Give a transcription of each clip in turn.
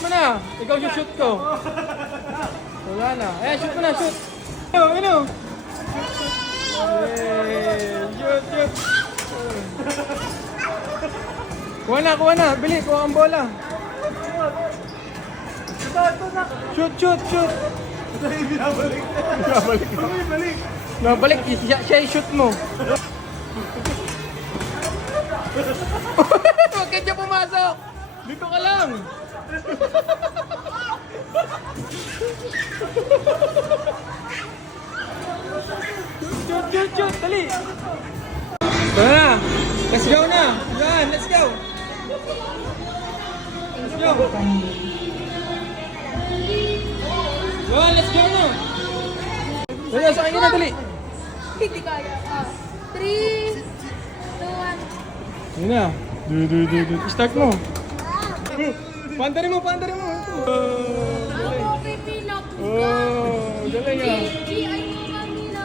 mo na. Ikaw yung shoot ko. Wala na. Ayan, shoot mo na, shoot. Ano? Shoot, shoot. Kuha na. Bili, kuha ang bola. Shoot, shoot, shoot. Binabalik. Nabalik, siya i-shoot mo. Huwag ka dyan pumasok. Dito ka lang. Shoot. Dali. Tara na. Let's go na. Yan, let's go. Let's go. Yan, let's go na. Dali, sa akin na, dali. Hindi kaya. 3, 2, 1. Yun na. Start mo. Pandarin mo. Ako, pipilap. Galing ah. G, ay mo kanina.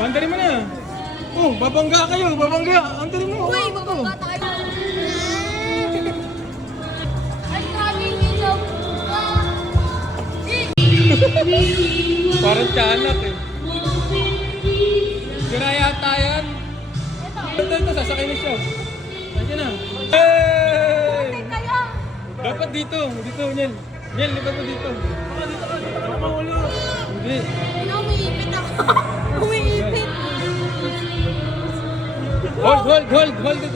Pandarin mo na. Babangga kayo. Andarin mo. Uy, mabangga tayo. Ay, kaming ilaw. Parang tiyanak eh. Sira yata yan. Ito, sasakay na siya. Nandiyan na. Hey! Kaya. Dapat dito, Niel. Niel, lipat mo dito. Hindi. Umiipit ako. Umiipit. Hold it.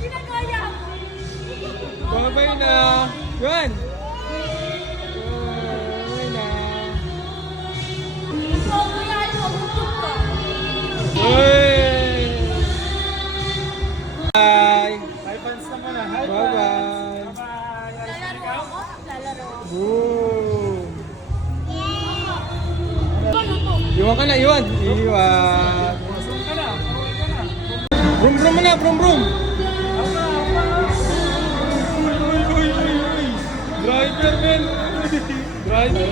Ginagaya ako. Babay na. Yan. Babay na. Ikaw kaya ay magutok ka. Hey! Bye. Hi, fans na muna. Bye-bye. Lalaro ako? Lalaro. Boom. Ano to? Iwan ka na. Iwan. Brum mo na. Brum. Uy. Driver, man. Driver.